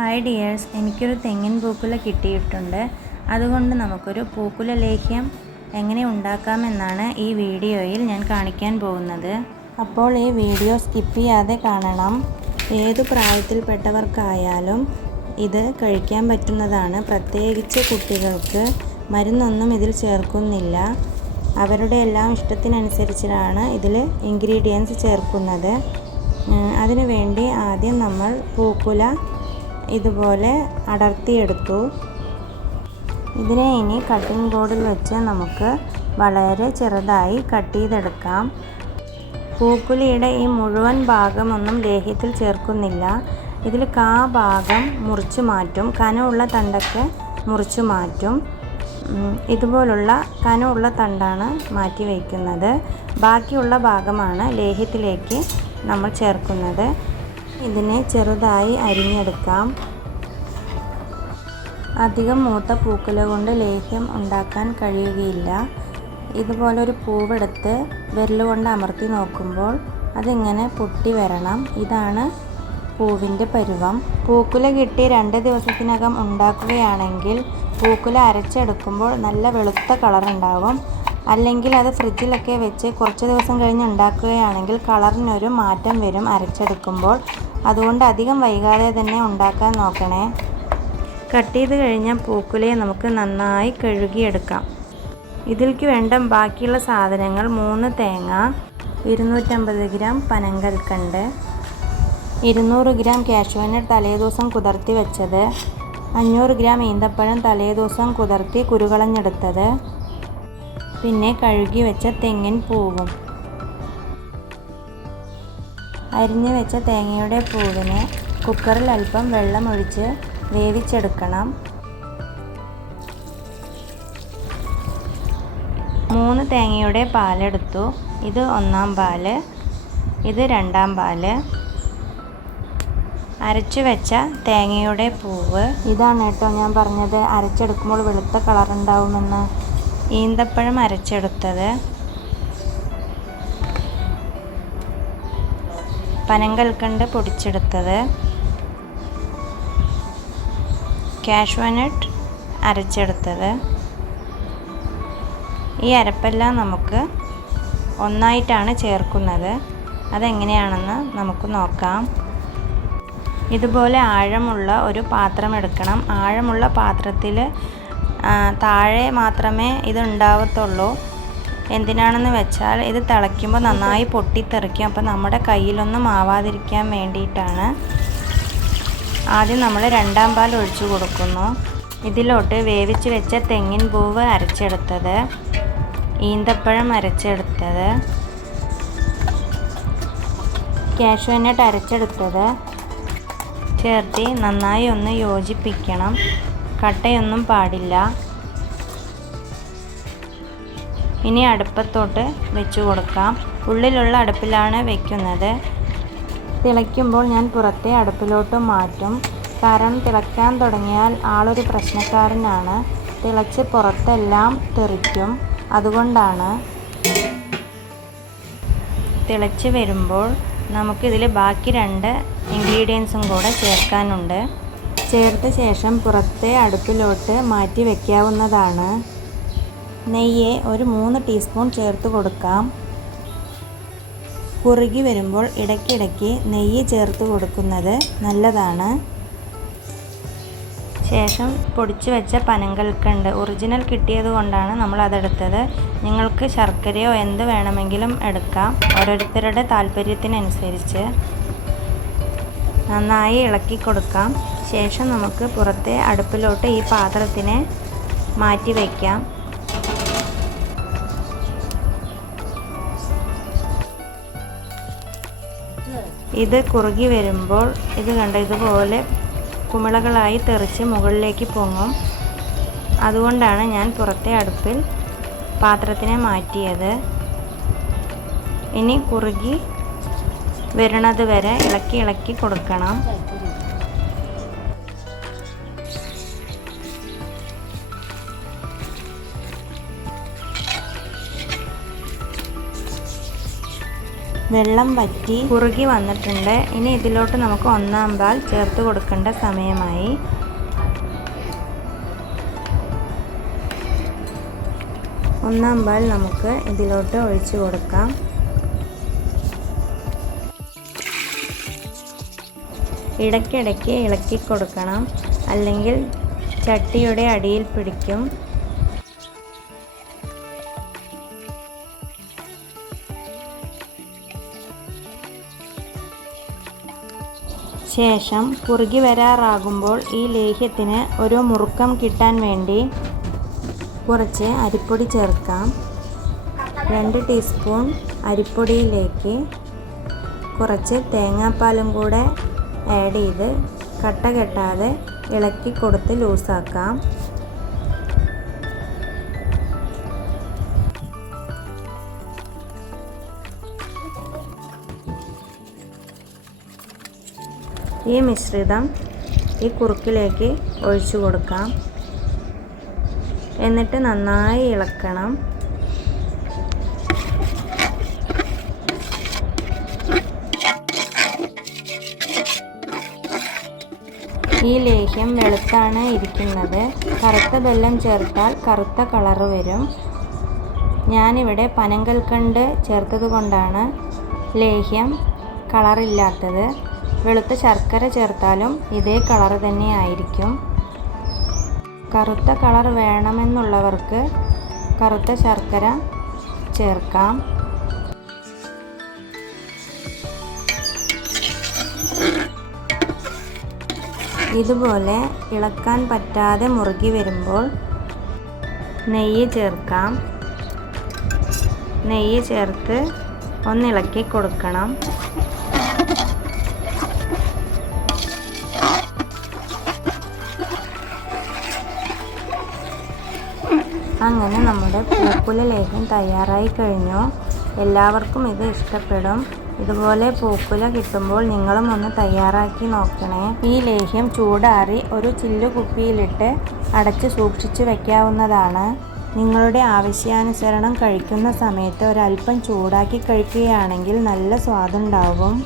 Hi dears എനിക്കൊരു തെങ്ങിൻ പൂക്കുല കിട്ടിയിട്ടുണ്ട്. അതുകൊണ്ട് നമുക്കൊരു പൂക്കുല ലേഹ്യം എങ്ങനെ ഉണ്ടാക്കാമെന്നാണ് ഈ വീഡിയോയിൽ ഞാൻ കാണിക്കാൻ പോകുന്നത്. അപ്പോൾ ഈ വീഡിയോ സ്കിപ്പ് ചെയ്യാതെ കാണണം. ഏതു പ്രായത്തിൽപ്പെട്ടവർക്കായാലും ഇത് കഴിക്കാൻ പറ്റുന്നതാണ്. പ്രത്യേകിച്ച് കുട്ടികൾക്ക് മരുന്നൊന്നും ഇതിൽ ചേർക്കുന്നില്ല. അവരുടെ എല്ലാം ഇഷ്ടത്തിനനുസരിച്ചാണ് ഇതിൽ ഇൻഗ്രീഡിയൻസ് ചേർക്കുന്നത്. അതിനുവേണ്ടി ആദ്യം നമ്മൾ പൂക്കുല ഇതുപോലെ അടർത്തിയെടുത്തു. ഇതിനെ ഇനി കട്ടിംഗ് ബോർഡിൽ വെച്ച് നമുക്ക് വളരെ ചെറുതായി കട്ട് ചെയ്തെടുക്കാം. പൂക്കുലിയുടെ ഈ മുഴുവൻ ഭാഗമൊന്നും ലേഹ്യത്തിൽ ചേർക്കുന്നില്ല. ഇതിൽ കാ ഭാഗം മുറിച്ചു മാറ്റും കനമുള്ള തണ്ടൊക്കെ മുറിച്ചു മാറ്റും. ഇതുപോലുള്ള കനമുള്ള തണ്ടാണ് മാറ്റി വയ്ക്കുന്നത് ബാക്കിയുള്ള ഭാഗമാണ് ലേഹ്യത്തിലേക്ക് നമ്മൾ ചേർക്കുന്നത്. ഇതിനെ ചെറുതായി അരിഞ്ഞെടുക്കാം. അധികം മൂത്ത പൂക്കൾ കൊണ്ട് ലേഹ്യം ഉണ്ടാക്കാൻ കഴിയുകയില്ല. ഇതുപോലൊരു പൂവെടുത്ത് വിരലുകൊണ്ട് അമർത്തി നോക്കുമ്പോൾ അതിങ്ങനെ പൊട്ടി വരണം. ഇതാണ് പൂവിന്റെ പരുവം. പൂക്കുല കിട്ടി രണ്ട് ദിവസത്തിനകം ഉണ്ടാക്കുകയാണെങ്കിൽ പൂക്കുല അരച്ചെടുക്കുമ്പോൾ നല്ല വെളുത്ത കളർ ഉണ്ടാവും. അല്ലെങ്കിൽ അത് ഫ്രിഡ്ജിലൊക്കെ വെച്ച് കുറച്ച് ദിവസം കഴിഞ്ഞ് ഉണ്ടാക്കുകയാണെങ്കിൽ കളറിനൊരു മാറ്റം വരും അരച്ചെടുക്കുമ്പോൾ. അതുകൊണ്ട് അധികം വൈകാതെ തന്നെ ഉണ്ടാക്കാൻ നോക്കണേ. കട്ട് ചെയ്ത് കഴിഞ്ഞ പൂക്കുലയെ നമുക്ക് നന്നായി കഴുകിയെടുക്കാം. ഇതിലേക്ക് വേണ്ട ബാക്കിയുള്ള സാധനങ്ങൾ മൂന്ന് തേങ്ങ ഇരുന്നൂറ്റമ്പത് ഗ്രാം പനങ്കൽക്കണ്ട് ഇരുന്നൂറ് ഗ്രാം കാഷ്യൂനട്ട് തലേദിവസം കുതിർത്തി വെച്ചത് അഞ്ഞൂറ് ഗ്രാം ഈന്തപ്പഴം തലേദിവസം കുതിർത്തി കുരുകളഞ്ഞെടുത്തത് പിന്നെ കഴുകി വെച്ച തെങ്ങിൻ പൂവും. അരിഞ്ഞു വെച്ച തേങ്ങയുടെ പൂവിനെ കുക്കറിൽ അല്പം വെള്ളമൊഴിച്ച് വേവിച്ചെടുക്കണം. മൂന്ന് തേങ്ങയുടെ പാലെടുത്തു. ഇത് ഒന്നാം പാൽ ഇത് രണ്ടാം പാൽ. അരച്ചു വെച്ച തേങ്ങയുടെ പൂവ്. ഇതാണ് കേട്ടോ ഞാൻ പറഞ്ഞത്. അരച്ചെടുക്കുമ്പോൾ വെളുത്ത കളറുണ്ടാവുമെന്ന്. ഈന്തപ്പഴം അരച്ചെടുത്തത്. പനങ്കൽക്കണ്ട് പൊടിച്ചെടുത്തത്. കാഷ്വനട്ട് അരച്ചെടുത്തത്. ഈ അരപ്പെല്ലാം നമുക്ക് ഒന്നായിട്ടാണ് ചേർക്കുന്നത്. അതെങ്ങനെയാണെന്ന് നമുക്ക് നോക്കാം. ഇതുപോലെ ആഴമുള്ള ഒരു പാത്രം എടുക്കണം. ആഴമുള്ള പാത്രത്തിൽ താഴെ മാത്രമേ ഇത് ഉണ്ടാവത്തുള്ളൂ എന്തിനാണെന്ന് വെച്ചാൽ ഇത് തിളയ്ക്കുമ്പോൾ നന്നായി പൊട്ടിത്തെറിക്കും. അപ്പോൾ നമ്മുടെ കയ്യിലൊന്നും ആവാതിരിക്കാൻ വേണ്ടിയിട്ടാണ് ആദ്യം നമ്മൾ രണ്ടാം പാൽ ഒഴിച്ചു കൊടുക്കുന്നു. ഇതിലോട്ട് വേവിച്ച് വെച്ച തെങ്ങിൻ പൂവ് അരച്ചെടുത്തത്. ഈന്തപ്പഴം അരച്ചെടുത്തത്. കാഷ്യൂനട്ട് അരച്ചെടുത്തത്. ചേർത്ത് നന്നായി ഒന്ന് യോജിപ്പിക്കണം. കട്ടയൊന്നും പാടില്ല. ഇനി അടുപ്പത്തോട്ട് വെച്ച് കൊടുക്കാം. ഉള്ളിലുള്ള അടുപ്പിലാണ് വെക്കുന്നത്. തിളയ്ക്കുമ്പോൾ ഞാൻ പുറത്തെ അടുപ്പിലോട്ട് മാറ്റും. കാരണം തിളയ്ക്കാൻ തുടങ്ങിയാൽ ആളൊരു പ്രശ്നക്കാരനാണ്. തിളച്ച് പുറത്തെല്ലാം തെറിക്കും. അതുകൊണ്ടാണ് തിളച്ച് വരുമ്പോൾ നമുക്കിതിൽ ബാക്കി രണ്ട് ഇൻഗ്രീഡിയൻസും കൂടെ ചേർക്കാനുണ്ട്. ചേർത്ത ശേഷം പുറത്തെ അടുപ്പിലോട്ട് മാറ്റി വയ്ക്കാവുന്നതാണ് നെയ്യ് ഒരു മൂന്ന് ടീസ്പൂൺ ചേർത്ത് കൊടുക്കാം. കുറുകി വരുമ്പോൾ ഇടയ്ക്കിടയ്ക്ക് നെയ്യ് ചേർത്ത് കൊടുക്കുന്നത് നല്ലതാണ്. ശേഷം പൊടിച്ചു വെച്ച പനങ്കൽക്കണ്ട്. ഒറിജിനൽ കിട്ടിയത് കൊണ്ടാണ് നമ്മൾ അതെടുത്തത്. നിങ്ങൾക്ക് ശർക്കരയോ എന്ത് വേണമെങ്കിലും എടുക്കാം. ഓരോരുത്തരുടെ താല്പര്യത്തിനനുസരിച്ച്. നന്നായി ഇളക്കി കൊടുക്കാം. ശേഷം നമുക്ക് പുറത്തെ അടുപ്പിലോട്ട് ഈ പാത്രത്തിനെ മാറ്റി വയ്ക്കാം ഇത് കുറുകി വരുമ്പോൾ ഇത് കണ്ട ഇതുപോലെ കുമിളകളായി തെറിച്ച് മുകളിലേക്ക് പൊങ്ങും. അതുകൊണ്ടാണ് ഞാൻ പുറത്തെ അടുപ്പിൽ പാത്രത്തിനെ മാറ്റിയത്. ഇനി കുറുകി വരുന്നത് വരെ ഇളക്കി ഇളക്കി കൊടുക്കണം. വെള്ളം വറ്റി കുറുകി വന്നിട്ടുണ്ട്. ഇനി ഇതിലോട്ട് നമുക്ക് ഒന്നാം പാൽ ചേർത്ത് കൊടുക്കേണ്ട സമയമായി. ഒന്നാം പാൽ നമുക്ക് ഇതിലോട്ട് ഒഴിച്ചു കൊടുക്കാം. ഇടയ്ക്കിടയ്ക്ക് ഇളക്കി കൊടുക്കണം. അല്ലെങ്കിൽ ചട്ടിയുടെ അടിയിൽ പിടിക്കും. ശേഷം കുറുകി വരാറാകുമ്പോൾ ഈ ലേഹ്യത്തിന് ഒരു മുറുക്കം കിട്ടാൻ വേണ്ടി കുറച്ച് അരിപ്പൊടി ചേർക്കാം. രണ്ട് ടീസ്പൂൺ അരിപ്പൊടിയിലേക്ക് കുറച്ച് തേങ്ങാപ്പാലും കൂടെ ആഡ് ചെയ്ത് കട്ട കെട്ടാതെ ഇളക്കി കൊടുത്ത് ലൂസാക്കാം. ഈ മിശ്രിതം ഈ കുറുക്കിലേക്ക് ഒഴിച്ചു കൊടുക്കാം. എന്നിട്ട് നന്നായി ഇളക്കണം. ഈ ലേഹ്യം വെളുത്താണ് ഇരിക്കുന്നത്. കറുത്ത വെല്ലം ചേർത്താൽ കറുത്ത കളറ് വരും. ഞാനിവിടെ പനങ്കൽക്കണ്ട് ചേർത്തത് കൊണ്ടാണ് ലേഹ്യം കളറില്ലാത്തത്. വെളുത്ത ശർക്കര ചേർത്താലും ഇതേ കളർ തന്നെ ആയിരിക്കും. കറുത്ത കളർ വേണമെന്നുള്ളവർക്ക് കറുത്ത ശർക്കര ചേർക്കാം. ഇതുപോലെ ഇളക്കാൻ പറ്റാതെ മുറുകി വരുമ്പോൾ നെയ്യ് ചേർക്കാം. നെയ്യ് ചേർത്ത് ഒന്നിളക്കി കൊടുക്കണം. അങ്ങനെ നമ്മുടെ പൂക്കുല ലേഹ്യം തയ്യാറായി കഴിഞ്ഞു. എല്ലാവർക്കും ഇത് ഇഷ്ടപ്പെടും. ഇതുപോലെ പൂക്കുല കിട്ടുമ്പോൾ നിങ്ങളും ഒന്ന് തയ്യാറാക്കി നോക്കണേ. ഈ ലേഹ്യം ചൂടാറി ഒരു ചില്ലു കുപ്പിയിലിട്ട് അടച്ച് സൂക്ഷിച്ചു വയ്ക്കാവുന്നതാണ് നിങ്ങളുടെ ആവശ്യാനുസരണം കഴിക്കുന്ന സമയത്ത് ഒരല്പം ചൂടാക്കി കഴിക്കുകയാണെങ്കിൽ നല്ല സ്വാദുണ്ടാവും.